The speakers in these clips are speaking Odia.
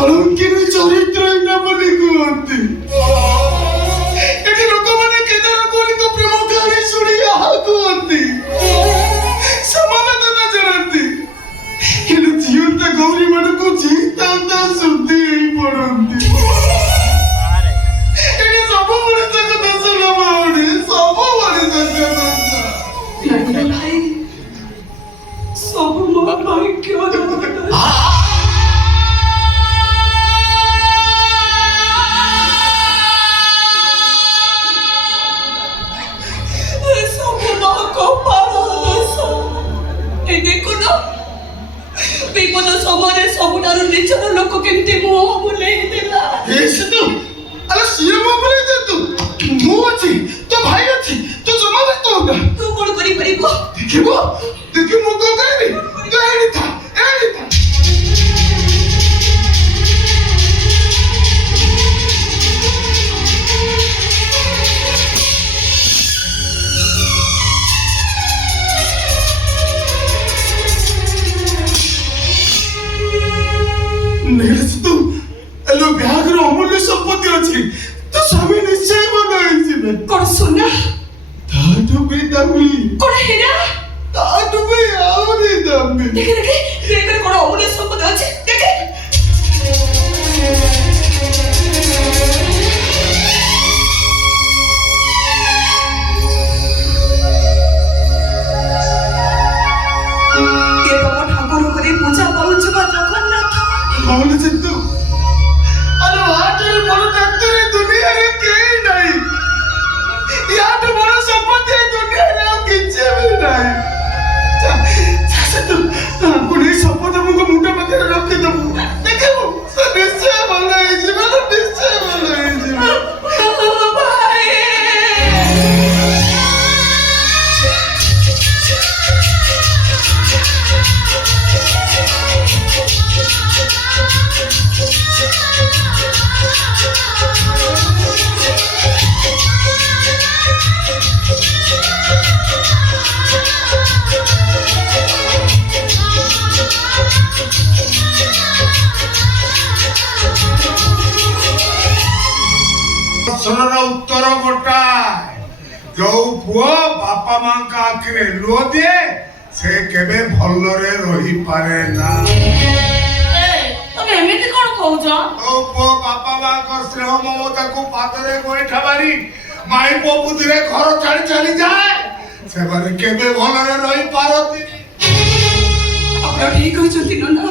କଳଙ୍କିର ଚରିତ୍ର ଏଇଟା ବୋଲି କୁହନ୍ତି। ଏଠି ଲୋକମାନେ କେଦାର ଗୌରୀଙ୍କ ପ୍ରେମ କାହାଣୀ ଶୁଣି ଆହା କୁହନ୍ତି, ସମାବେଦନା ଜଣାନ୍ତି। ହେଲେ ଜିଅନ୍ତା ଗୌରୀ ମାନଙ୍କୁ ଜିଇତାନ୍ତା ଶୁଦ୍ଧି ହେଇ ପଡନ୍ତି। ଏଠି ସବୁ ମଣିଷଙ୍କ ଦୋଷ ନ ଭଉଣୀ, ସବୁ ମଣିଷଙ୍କ ଦୋଷ। ଭାଇ ସବୁ ମୋ ଭାଗ୍ୟର বিপদ সমୟରେ ସବୁଠାରୁ ନିଜର ଲୋକ କେମିତି ମୁହଁ ବୁଲେଇ ଦେଲା। ଆରେ ସିଏ ମୁହଁ ବୁଲେଇ ଦିଅନ୍ତୁ, ମୁଁ ଅଛି, ତୋ ଭାଇ ଅଛି, ତୁ ଜମା ବ୍ୟସ୍ତ ହଉନା। ତୁ କଣ କରିପାରିବୁ? ଦେଖିବୁ ମୁଁ କଣ କରିବି? ତୁ ଏଇଠି ଥା। ବ୍ୟାଗର ଅମୂଲ୍ୟ ସମ୍ପତ୍ତି ଅଛି, ତ ସ୍ୱାମୀ ନିଶ୍ଚୟ ଭଲ ହେଇଯିବେ। କଣ ସୁନା? ତାଠୁ ବି ଦାମୀ। କଣ ହୀରା? ତାଠୁ ବି ଆହୁରି ଦାମୀ। ଦେଖେ ବ୍ୟାଗରେ କଣ ଅମୂଲ୍ୟ ସମ୍ପତ୍ତି ଅଛି, ଦେଖେ। ଠାକୁର করে ପୂଜା ପାଉଛୁ ବା ଜଗନ୍ନାଥ। କଣ ଚିନ୍ତୁ? ଆରେ ଆଠରେ ବଡ଼ ଡାକ୍ତର ଏ ଦୁନିଆରେ କେହି ନାହିଁ। ୟାଠୁ ବଡ଼ ସମ୍ପତ୍ତି ଏ ଦୁନିଆରେ ଆଉ କିଛି ବି ନାହିଁ। ଆପଣ ଏଇ ଶପଥ ମୁଙ୍କ ମୁଣ୍ଡ ପାଖରେ ରଖିଦବୁ, ଦେଖିବୁ ସେ ନିଶ୍ଚୟ ଭଲ ହେଇଯିବ, ନିଶ୍ଚୟ ଭଲ ହେଇଯିବ। ଉତ୍ତର ଗୋଟାଏ, ଯୋଉ ପୁଅ ବାପା ମାଙ୍କ ଆଖିରେ ଲୁହ ଦିଏ ସେ କେବେ ଭଲରେ ରହିପାରେ ନା। ତମେ ଏମିତି କଣ କହୁଛ? ଯୋଉ ପୁଅ ବାପା ମାଙ୍କ ସ୍ନେହ ମମତାକୁ ପାଦରେ ଗୋଇଠା ମାରି ମାଇପ ବୁଦ୍ଧିରେ ଘର ଛାଡି ଚାଲିଯାଏ ସେମାନେ କେବେ ଭଲରେ ରହିପାରନ୍ତି। ଆପଣ ଠିକ କହିଛନ୍ତି ନନା।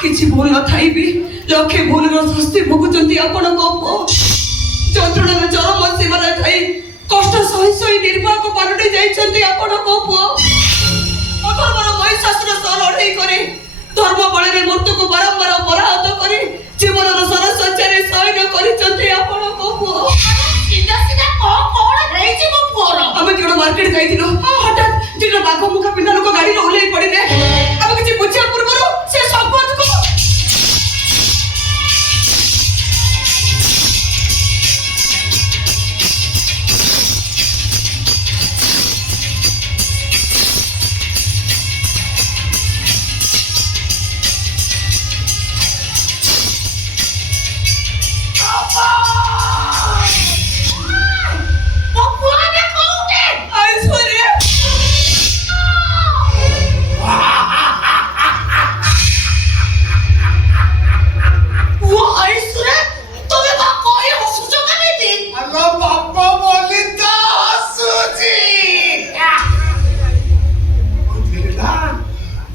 କିଛି ଭୁଲ ନଥାଇ ବି ଲକ୍ଷେ ଭୁଲର ଶାସ୍ତି ଭୋଗୁଛନ୍ତି ଆପଣଙ୍କ ପୁଅ। ଯନ୍ତ୍ରଣାର ଚରମ ସୀମାରେ ଥାଇ କଷ୍ଟ ସହି ସହି ନିର୍ବାକ ପାଲଟି ଯାଇଛନ୍ତି ଆପଣଙ୍କ ପୁଅ। ଅଧର୍ମର ମହିଷାସୁର ସହ ଲଢ଼େଇ କରି ଧର୍ମ ବଳରେ ମୃତ୍ୟୁକୁ ବାରମ୍ବାର ପରାହତ କରି ଜୀବନର ସରଶଯ୍ୟାରେ ଶୟନ କରିଛନ୍ତି ଆପଣଙ୍କ ପୁଅ। ଆମେ ଦିନ ମାର୍କେଟ ଯାଇଥିଲୁ, ହଠାତ୍ ଦିନ ବାଘ ମୁଖା ପିନ୍ଧା ଲୋକ ଗାଡିରେ ଓହ୍ଲେଇ ପଡିଲେ। ଆମେ କିଛି ବୁଝିବା ପୂର୍ବରୁ ସେ ସମ୍ପଦକୁ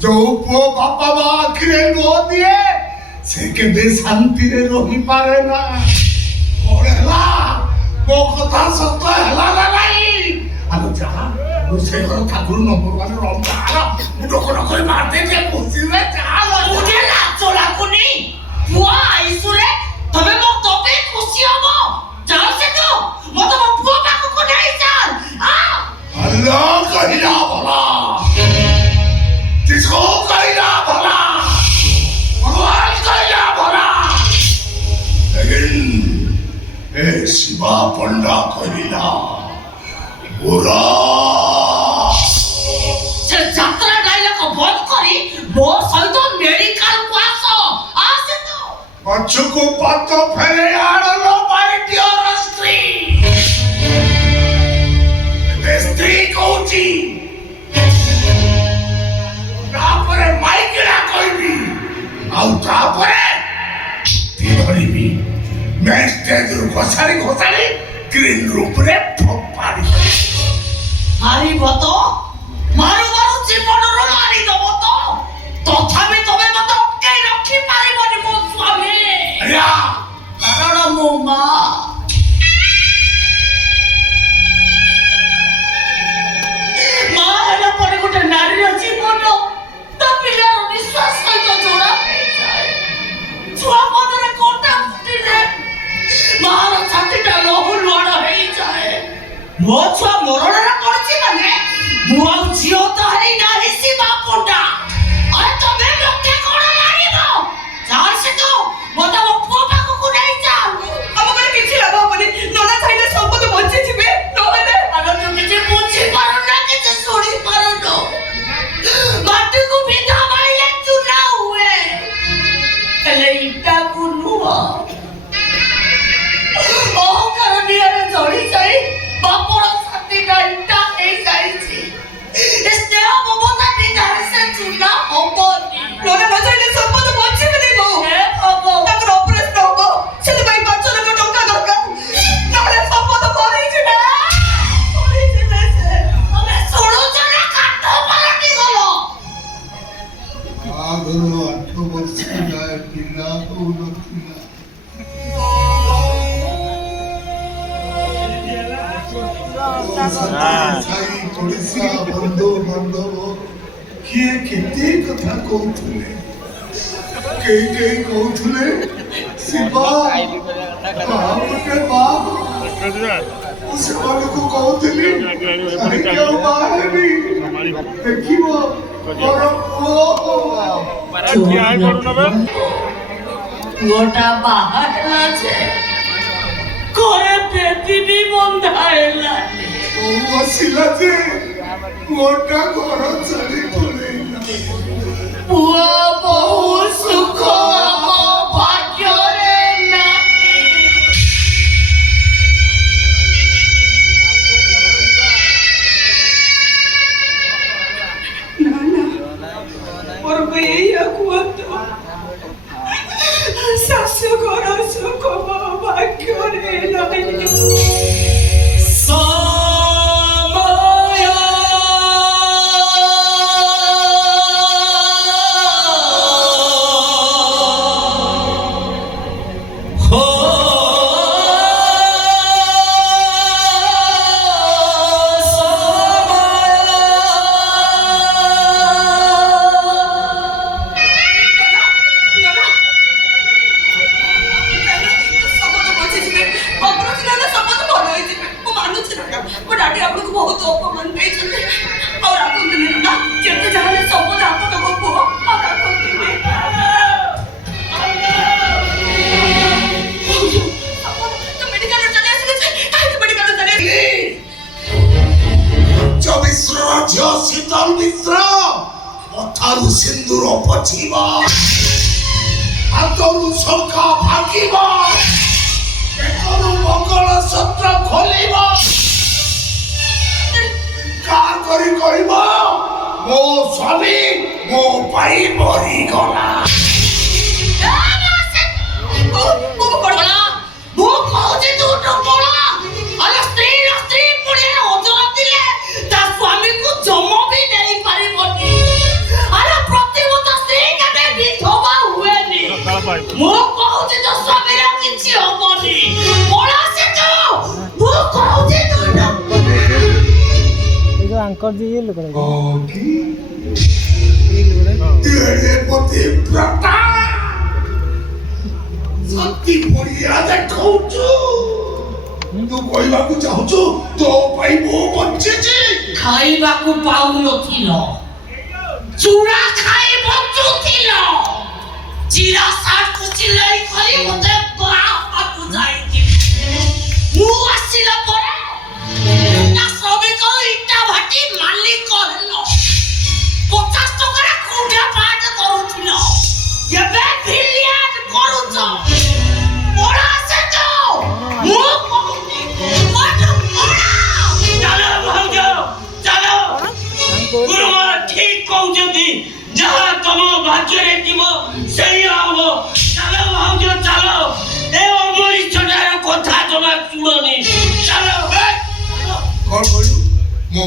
ଯୋଉ ପୁଅ ବାପା ମା ଆଖିରେ ଲୁହ ଦିଏ ସେ କେବେ ଶାନ୍ତିରେ ରହିପାରେ ନା। କଣ ହେଲା? ମୋ କଥା ସତ ହେଲା ନା ନାଇଁ? ଆଲୋ ଯାହା ରୋଷେଇ ଘର ଠାକୁର ନମ୍ବର ୱାନ ରମ୍ବା ମୁଣ୍ଡ କଣ କରି ମାରିଦେଇছে ବସିଲେ ଚାଲ। ମୁझे ଲାଜ ଲାଗୁନି? ପୁଅ ଆଇସୁରେ ତମେ ମୋ ତବେ ଖୁସି ହବ। ଯାଅ ସେ ତ ମତେ ମୋ ପୁଅ ପାଖକୁ ନେଇ ଚାଲ। ଆଲୋ କହିଲା ଭଲା जिसको कहना भला भगवान कहना भला ଶିବା ପଣ୍ଡା କହିଲା ଓରା ସେ ଯାତ୍ରା ଡାଇଲଗ ବନ୍ଦ କରି ମୋ ସହିତ ମେଡିକାଲକୁ ଆସେ ତ ପଛକୁ ପାତ ଫେରେଇ ଆଣଲ ମାଇ ଡିଅର ସ୍ତ୍ରୀ ଏବେ ସ୍ତ୍ରୀ କହୁଛି ତାପରେ ମାଇକିଣା କହିବି ଆଉ ତାପରେ ଧରିବି मैं स्टेज रू घोषाड़ी ग्रीन रूप रे फोपाड़ी ମାରିବ ତ ମାରୁ ମାରୁ ଜୀବନରୁ ମାରିଦବ ତ ତଥାପି ତମେ ମତେ ଅଟକେଇ ରଖି ପାରିବନି ମୋ ସ୍ୱାମୀ अरे କାରଣ ମୋ ମା ମା ହେଲା ପରେ ଗୋଟେ ନାରୀର ଜୀବନ ତା ପିଲାର ନିଶ୍ୱାସ ସହିତ ଯୋଡ଼ା ହେଇଯାଏ ଛୁଆ ପଦରେ କଣ୍ଟା ଫୁଟିଲେ ମାର ଛାତିଟା ଲହୁ ଲୁହାଣ ହେଇଯାଏ ମୋ ଛୁଆ ମରଣରେ ପଡିଛି ମାନେ ମୁଁ ଆଉ ଝିଅ ତ ହେଇ ନାହିଁ ଶିବା ପଣ୍ଡା ଆରେ ତମେ ଲୋକେ କଣ ମାରିବ ଚାଲ ସେ ତ ମତେ ମୋ ପୁଅ ପାଖକୁ ନେଇ ଯାଅ ଆମ ଘରେ କିଛି ଲାଭ ହବନି ନନା ଚାହିଁଲେ ସମ୍ପତ୍ତି ବଞ୍ଚିଯିବେ ନହେଲେ ଆରେ ତୁ କିଛି ବୁଝିପାରୁନା କିଛି ଶୁଣିପାରୁନୁ ମାଟିକୁ ବିଧା ମାଇଲେ ଚୁନା ହୁଏ ହେଲେ ଇଟାକୁ ନୁହଁ ଅହଙ୍କାର ନିଆଁରେ ଜଳି ଯାଇ ବାପର ଛାତିଟା ଇଟା ହେଇଯାଇଛି ସ୍ନେହ ମମତା ବିଧାରେ ସେ ଚୁନା ହବନି ନନା ନ ଚାହିଁଲେ ସମ୍ପତ୍ତି ବଞ୍ଚିବେନି ବୋଉ ହବ ତାଙ୍କର ଅପରେସନ ହବ ସେଥିପାଇଁ 5 ଲକ୍ଷ ଟଙ୍କା ଦରକାର ନହେଲେ ସମ୍ପତ୍ତି ମରିଯିବେ ସେ ତମେ ଶୁଣୁଛ ନା କାଠ ପାଲଟି ଗଲ ଆଗରୁ 8 ବର୍ଷ ଯାଏ ପିଲା ହଉନଥିଲା ସାଇ ପଡ଼ିଶା ବନ୍ଧୁ ବାନ୍ଧବ କିଏ କେତେ କଥା କହୁଥିଲେ କେହି କହୁଥିଲେ ଶିବା ଗୋଟେ ମା ମୁଁ ସେମାନଙ୍କୁ କହୁଥିଲି କାହିଁକି ଆଉ ବାହା ହେବି ଦେଖିବ ମୋର ପୁଅଟା ବାହା ହେଲା ଯେ ଘରେ ବେବି ବି ବନ୍ଧା ହେଲାନି ବୋଉ ଆସିଲା ଯେ ପୁଅଟା ଘର ଛାଡ଼ି ପଳେଇଲା ପୁଅ ବହୁ ସୁଖ ଆମ ଭାଗ୍ୟରେ ନାହିଁ ନା ନା ମୋର ପାଇଁ ଏଇଆ କୁହନ୍ତୁ ଶାଶୁ ଘର ସୁଖ ମୋ ଭାଗ୍ୟରେ ନାହିଁ ଝିଅ ଶୀତଲ ମିଶ୍ର କଥାରୁ ସିନ୍ଦୁର ପଛିବ ହାତରୁ ଶଙ୍ଖା ଭାଙ୍ଗିବ ପେଟରୁ ମଙ୍ଗଳସୂତ୍ର ଖୋଲିବ କାର୍ କରି କହିବ ମୋ ସ୍ୱାମୀ ମୋ ପାଇଁ ମରିଗଲା ମୁଁ କହୁଛି ତୁ ଟପଳା ଆରେ ସ୍ତ୍ରୀର ସ୍ତ୍ରୀ ପୁଣି ଓଜନ ଥିଲେ ତା ସ୍ୱାମୀକୁ ଜମ ବି ଦେଇ ପାରିବନି ଆରେ ପ୍ରତିମତ ସ୍ତ୍ରୀ କେବେ ବିଧବା ହୁଏନି ମୁଁ କହୁଛି ତୋ ସ୍ୱାମୀର କିଛି ହବନି ପଳା ସେ ତୁ ମୁଁ କହୁଛି ତୁ अंकल जी ये लोग तेरे पति प्रता सती पड़िया देखौछु तू कहबाकू चाहछु तो भाई वो बच्चे जी ଖାଇବାକୁ ପାଉନଥିଲ ଚୁଡ଼ା ଖାଇ ବଞ୍ଚୁଥିଲ ଚିରା ସାର୍ଟକୁ ଚିଲେଇ କରି ମତେ ବାହାକୁ ଯାଇଥିଲି ମୁଁ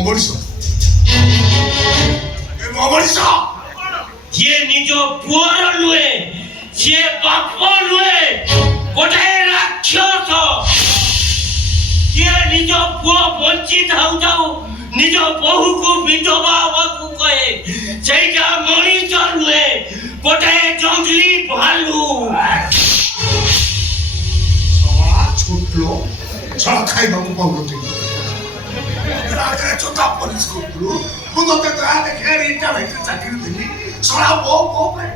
ମଣିଷ ମଣିଷ ଯିଏ ନିଜ ପୁଅର ନୁହେଁ, ସିଏ ବାପ ନୁହେଁ, ଗୋଟାଏ ରାକ୍ଷସ। ଯିଏ ନିଜ ପୁଅ ବଞ୍ଚି ଥାଉ ଥାଉ ନିଜ ବୋହୂକୁ ବିଧବା ହବାକୁ କହେ, ସେଇଟା ମଣିଷ ନୁହେଁ, ଗୋଟାଏ ଜଙ୍ଗଲି ଭାଲୁ। ଛୋଟ ଛଡ଼ା ଖାଇବାକୁ ପାଉନଥିଲି ଚୋଟା ପୋଲିସ କରୁଥିଲୁ। ମୁଁ ତତେ ଯାହା ଦେଖେ ଇଟା ଭିତରେ ଚାକିରି ଦେଲି ଛଡ଼ା ମୋ ପାଇଁ